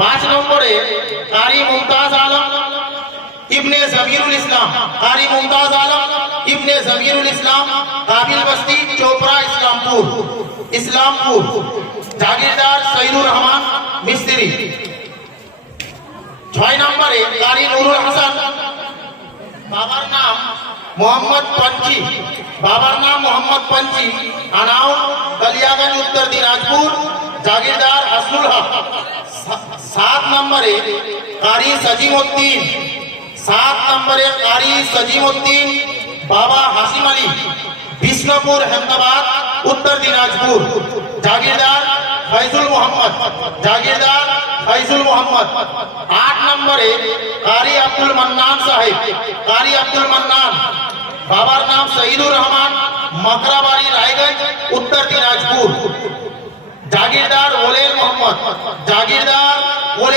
5 নম্বরে কারি মুমতাজ আলম ইবনে জমিরুল ইসলাম, কারি মুমতাজ আলম ইবনে জমিরুল ইসলাম, কাবিল বস্তি, চোপড়া, ইসলামপুর। জাগিরদার সঈদুর রহমান মিস্ত্রি। 6 নম্বরে কারি নুরুল হাসান, বাবার নাম মোহাম্মদ পঞ্চি, বাবার নাম মোহাম্মদ পঞ্চি, আনাউন কালিয়াগঞ্জ, উত্তর দিনাজপুর। জাগিরদার হাসনুল হক। 7 নম্বরে কারি সজিমউদ্দিন, 7 নম্বরে কারি সজিমউদ্দিন, বাবা হাসিম আলী, বিষ্ণুপুর, আহমেদাবাদ, উত্তর দিনাজপুর। জাগিরদার ফয়জুল মোহাম্মদ, জাগিরদার ফয়জুল মোহাম্মদ। 8 নম্বরে কারি আব্দুল মান্নান সাহেব, কারি আব্দুল মান্নান, বাবার নাম শহীদুর রহমান, মকরাবাড়ি, রায়গঞ্জ, উত্তর দিনাজপুর। জাগিরদার ওলেল মোহাম্মদ, জাগিরদার